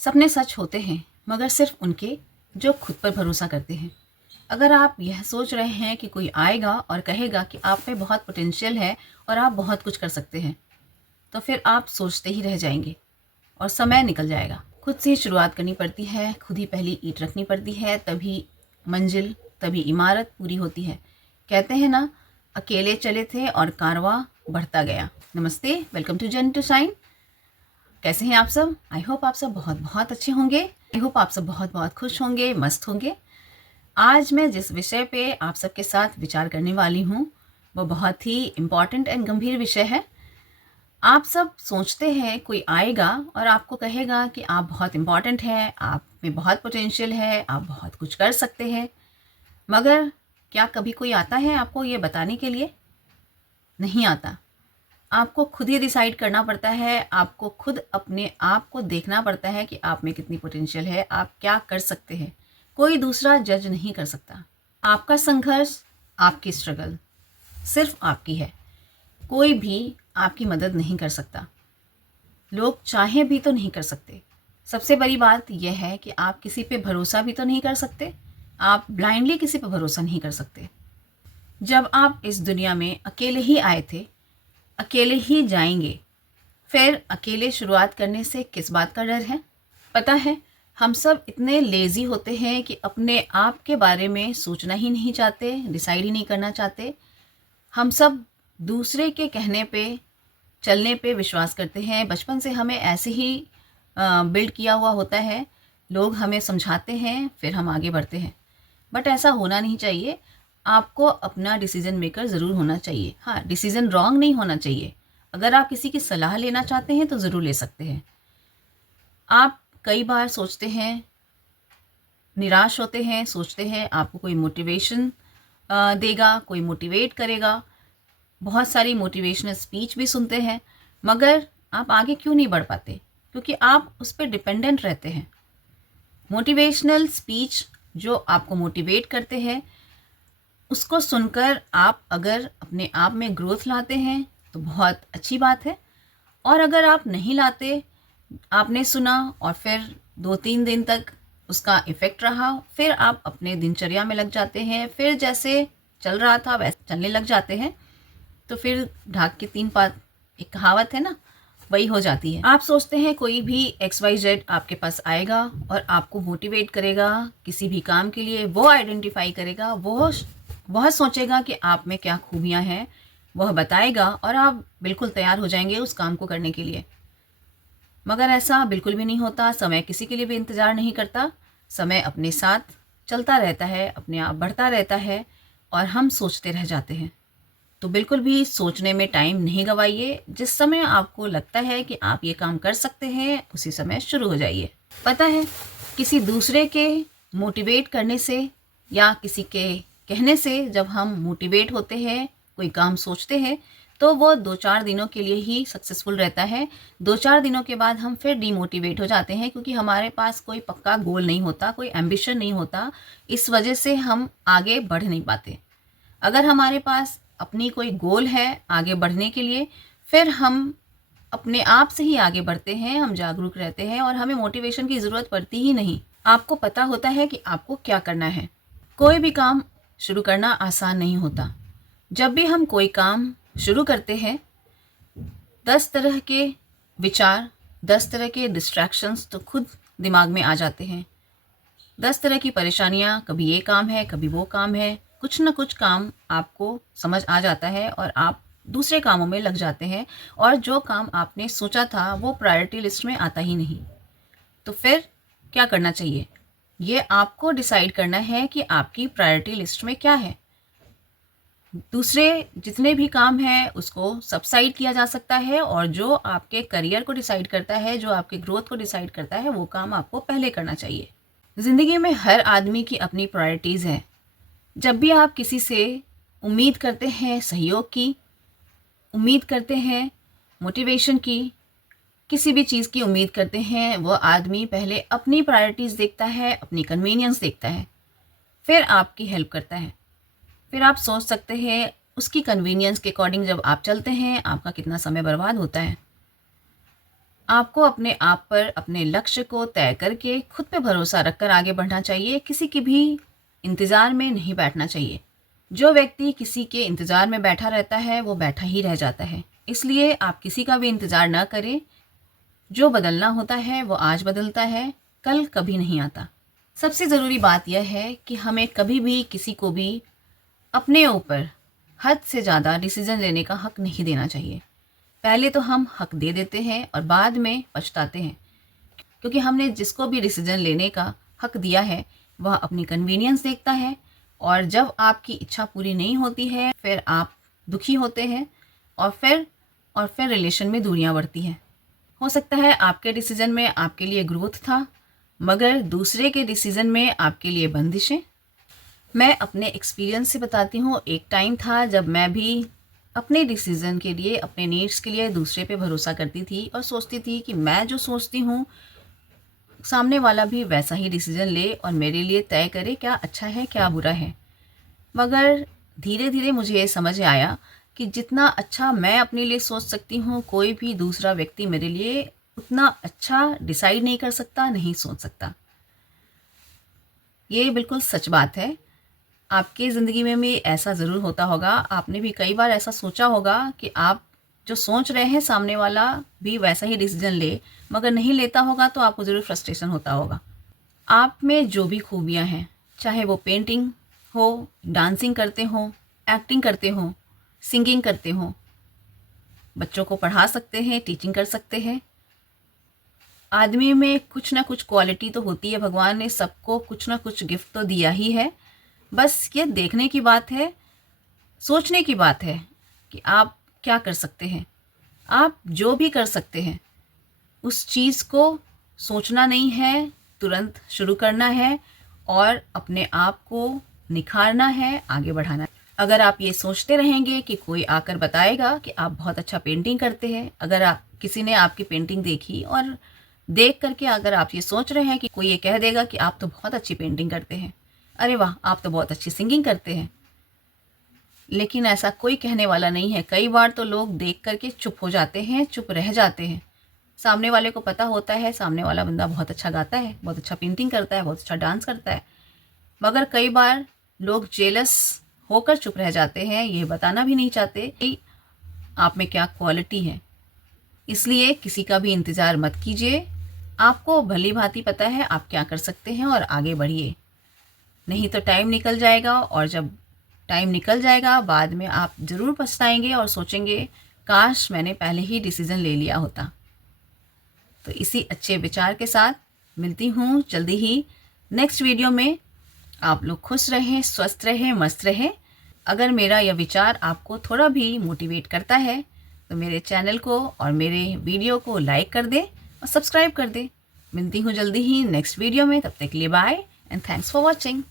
सपने सच होते हैं मगर सिर्फ उनके जो खुद पर भरोसा करते हैं। अगर आप यह सोच रहे हैं कि कोई आएगा और कहेगा कि आप में बहुत पोटेंशियल है और आप बहुत कुछ कर सकते हैं, तो फिर आप सोचते ही रह जाएंगे और समय निकल जाएगा। खुद से ही शुरुआत करनी पड़ती है, खुद ही पहली ईंट रखनी पड़ती है, तभी मंजिल, तभी इमारत पूरी होती है। कहते हैं ना, अकेले चले थे और कारवां बढ़ता गया। नमस्ते, welcome to journey to shine. कैसे हैं आप सब? आई होप आप सब बहुत बहुत अच्छे होंगे। आई होप आप सब बहुत बहुत खुश होंगे, मस्त होंगे। आज मैं जिस विषय पे आप सबके साथ विचार करने वाली हूँ वो बहुत ही इम्पॉर्टेंट एंड गंभीर विषय है। आप सब सोचते हैं कोई आएगा और आपको कहेगा कि आप बहुत इम्पॉर्टेंट हैं, आप में बहुत पोटेंशियल है, आप बहुत कुछ कर सकते हैं। मगर क्या कभी कोई आता है आपको ये बताने के लिए? नहीं आता। आपको खुद ही डिसाइड करना पड़ता है, आपको खुद अपने आप को देखना पड़ता है कि आप में कितनी पोटेंशियल है, आप क्या कर सकते हैं। कोई दूसरा जज नहीं कर सकता। आपका संघर्ष, आपकी स्ट्रगल सिर्फ आपकी है। कोई भी आपकी मदद नहीं कर सकता। लोग चाहें भी तो नहीं कर सकते। सबसे बड़ी बात यह है कि आप किसी पे भरोसा भी तो नहीं कर सकते। आप ब्लाइंडली किसी पे भरोसा नहीं कर सकते। जब आप इस दुनिया में अकेले ही आए थे, अकेले ही जाएंगे, फिर अकेले शुरुआत करने से किस बात का डर है? पता है, हम सब इतने लेज़ी होते हैं कि अपने आप के बारे में सोचना ही नहीं चाहते, डिसाइड ही नहीं करना चाहते। हम सब दूसरे के कहने पे, चलने पे विश्वास करते हैं। बचपन से हमें ऐसे ही बिल्ड किया हुआ होता है। लोग हमें समझाते हैं, फिर हम आगे बढ़ते हैं। बट ऐसा होना नहीं चाहिए। आपको अपना डिसीज़न मेकर ज़रूर होना चाहिए। हाँ, डिसीज़न रॉन्ग नहीं होना चाहिए। अगर आप किसी की सलाह लेना चाहते हैं तो ज़रूर ले सकते हैं। आप कई बार सोचते हैं, निराश होते हैं, सोचते हैं आपको कोई मोटिवेशन देगा, कोई मोटिवेट करेगा। बहुत सारी मोटिवेशनल स्पीच भी सुनते हैं, मगर आप आगे क्यों नहीं बढ़ पाते? क्योंकि आप उस पर डिपेंडेंट रहते हैं। मोटिवेशनल स्पीच जो आपको मोटिवेट करते हैं, उसको सुनकर आप अगर अपने आप में ग्रोथ लाते हैं तो बहुत अच्छी बात है। और अगर आप नहीं लाते, आपने सुना और फिर 2-3 दिन तक उसका इफ़ेक्ट रहा, फिर आप अपने दिनचर्या में लग जाते हैं, फिर जैसे चल रहा था वैसे चलने लग जाते हैं, तो फिर ढाक के 3 पात, एक कहावत है ना, वही हो जाती है। आप सोचते हैं कोई भी XYZ आपके पास आएगा और आपको मोटिवेट करेगा किसी भी काम के लिए, वो आइडेंटिफाई करेगा, वह सोचेगा कि आप में क्या खूबियाँ हैं, वह बताएगा और आप बिल्कुल तैयार हो जाएंगे उस काम को करने के लिए। मगर ऐसा बिल्कुल भी नहीं होता। समय किसी के लिए भी इंतज़ार नहीं करता। समय अपने साथ चलता रहता है, अपने आप बढ़ता रहता है और हम सोचते रह जाते हैं। तो बिल्कुल भी सोचने में टाइम नहीं गवाइए। जिस समय आपको लगता है कि आप ये काम कर सकते हैं, उसी समय शुरू हो जाइए। पता है, किसी दूसरे के मोटिवेट करने से या किसी के कहने से जब हम मोटिवेट होते हैं, कोई काम सोचते हैं, तो वो 2-4 दिनों के लिए ही सक्सेसफुल रहता है। 2-4 दिनों के बाद हम फिर डीमोटिवेट हो जाते हैं, क्योंकि हमारे पास कोई पक्का गोल नहीं होता, कोई एम्बिशन नहीं होता। इस वजह से हम आगे बढ़ नहीं पाते। अगर हमारे पास अपनी कोई गोल है आगे बढ़ने के लिए, फिर हम अपने आप से ही आगे बढ़ते हैं, हम जागरूक रहते हैं और हमें मोटिवेशन की ज़रूरत पड़ती ही नहीं। आपको पता होता है कि आपको क्या करना है। कोई भी काम शुरू करना आसान नहीं होता। जब भी हम कोई काम शुरू करते हैं, 10 तरह के विचार, 10 तरह के डिस्ट्रैक्शंस तो खुद दिमाग में आ जाते हैं। 10 तरह की परेशानियाँ, कभी ये काम है, कभी वो काम है, कुछ ना कुछ काम आपको समझ आ जाता है और आप दूसरे कामों में लग जाते हैं और जो काम आपने सोचा था वो प्रायोरिटी लिस्ट में आता ही नहीं। तो फिर क्या करना चाहिए? ये आपको डिसाइड करना है कि आपकी प्रायोरिटी लिस्ट में क्या है। दूसरे जितने भी काम हैं उसको सबसाइड किया जा सकता है और जो आपके करियर को डिसाइड करता है, जो आपके ग्रोथ को डिसाइड करता है, वो काम आपको पहले करना चाहिए। ज़िंदगी में हर आदमी की अपनी प्रायोरिटीज़ हैं। जब भी आप किसी से उम्मीद करते हैं सहयोग की, उम्मीद करते हैं मोटिवेशन की, किसी भी चीज़ की उम्मीद करते हैं, वो आदमी पहले अपनी प्रायोरिटीज़ देखता है, अपनी कन्वीनियंस देखता है, फिर आपकी हेल्प करता है। फिर आप सोच सकते हैं उसकी कन्वीनियंस के अकॉर्डिंग जब आप चलते हैं, आपका कितना समय बर्बाद होता है। आपको अपने आप पर, अपने लक्ष्य को तय करके खुद पे भरोसा रखकर आगे बढ़ना चाहिए। किसी की भी इंतज़ार में नहीं बैठना चाहिए। जो व्यक्ति किसी के इंतज़ार में बैठा रहता है वो बैठा ही रह जाता है। इसलिए आप किसी का भी इंतज़ार ना करें। जो बदलना होता है वो आज बदलता है, कल कभी नहीं आता। सबसे ज़रूरी बात यह है कि हमें कभी भी किसी को भी अपने ऊपर हद से ज़्यादा डिसीज़न लेने का हक नहीं देना चाहिए। पहले तो हम हक दे देते हैं और बाद में पछताते हैं, क्योंकि हमने जिसको भी डिसीज़न लेने का हक दिया है वह अपनी कन्वीनियंस देखता है, और जब आपकी इच्छा पूरी नहीं होती है फिर आप दुखी होते हैं, और फिर रिलेशन में दूरियां बढ़ती हैं। हो सकता है आपके डिसीज़न में आपके लिए ग्रोथ था, मगर दूसरे के डिसीज़न में आपके लिए बंदिशें। मैं अपने एक्सपीरियंस से बताती हूँ। एक टाइम था जब मैं भी अपने डिसीज़न के लिए, अपने नीड्स के लिए दूसरे पे भरोसा करती थी और सोचती थी कि मैं जो सोचती हूँ सामने वाला भी वैसा ही डिसीज़न ले और मेरे लिए तय करे क्या अच्छा है क्या बुरा है। मगर धीरे धीरे मुझे ये समझ आया कि जितना अच्छा मैं अपने लिए सोच सकती हूँ, कोई भी दूसरा व्यक्ति मेरे लिए उतना अच्छा डिसाइड नहीं कर सकता, नहीं सोच सकता। ये बिल्कुल सच बात है। आपकी ज़िंदगी में भी ऐसा ज़रूर होता होगा। आपने भी कई बार ऐसा सोचा होगा कि आप जो सोच रहे हैं सामने वाला भी वैसा ही डिसीजन ले, मगर नहीं लेता होगा तो आपको ज़रूर फ्रस्ट्रेशन होता होगा। आप में जो भी खूबियाँ हैं, चाहे वो पेंटिंग हो, डांसिंग करते हो, एक्टिंग करते हो, सिंगिंग करते हो, बच्चों को पढ़ा सकते हैं, टीचिंग कर सकते हैं। आदमी में कुछ ना कुछ क्वालिटी तो होती है। भगवान ने सबको कुछ ना कुछ गिफ्ट तो दिया ही है। बस ये देखने की बात है, सोचने की बात है कि आप क्या कर सकते हैं। आप जो भी कर सकते हैं उस चीज़ को सोचना नहीं है, तुरंत शुरू करना है और अपने आप को निखारना है, आगे बढ़ाना है। अगर आप ये सोचते रहेंगे कि कोई आकर बताएगा कि आप बहुत अच्छा पेंटिंग करते हैं, अगर आप किसी ने आपकी पेंटिंग देखी और देख करके अगर आप ये सोच रहे हैं कि कोई ये कह देगा कि आप तो बहुत अच्छी पेंटिंग करते हैं, अरे वाह आप तो बहुत अच्छी सिंगिंग करते हैं, लेकिन ऐसा कोई कहने वाला नहीं है। कई बार तो लोग देख करके चुप हो जाते हैं, चुप रह जाते हैं। सामने वाले को पता होता है सामने वाला बंदा बहुत अच्छा गाता है, बहुत अच्छा पेंटिंग करता है, बहुत अच्छा डांस करता है, मगर कई बार लोग जेलस होकर चुप रह जाते हैं, ये बताना भी नहीं चाहते कि आप में क्या क्वालिटी है। इसलिए किसी का भी इंतज़ार मत कीजिए। आपको भली भांति पता है आप क्या कर सकते हैं और आगे बढ़िए। नहीं तो टाइम निकल जाएगा, और जब टाइम निकल जाएगा बाद में आप ज़रूर पछताएंगे और सोचेंगे काश मैंने पहले ही डिसीज़न ले लिया होता। तो इसी अच्छे विचार के साथ मिलती हूँ जल्दी ही नेक्स्ट वीडियो में। आप लोग खुश रहें, स्वस्थ रहें, मस्त रहें। अगर मेरा यह विचार आपको थोड़ा भी मोटिवेट करता है तो मेरे चैनल को और मेरे वीडियो को लाइक कर दें और सब्सक्राइब कर दें। मिलती हूँ जल्दी ही नेक्स्ट वीडियो में। तब तक के लिए bye and thanks for watching.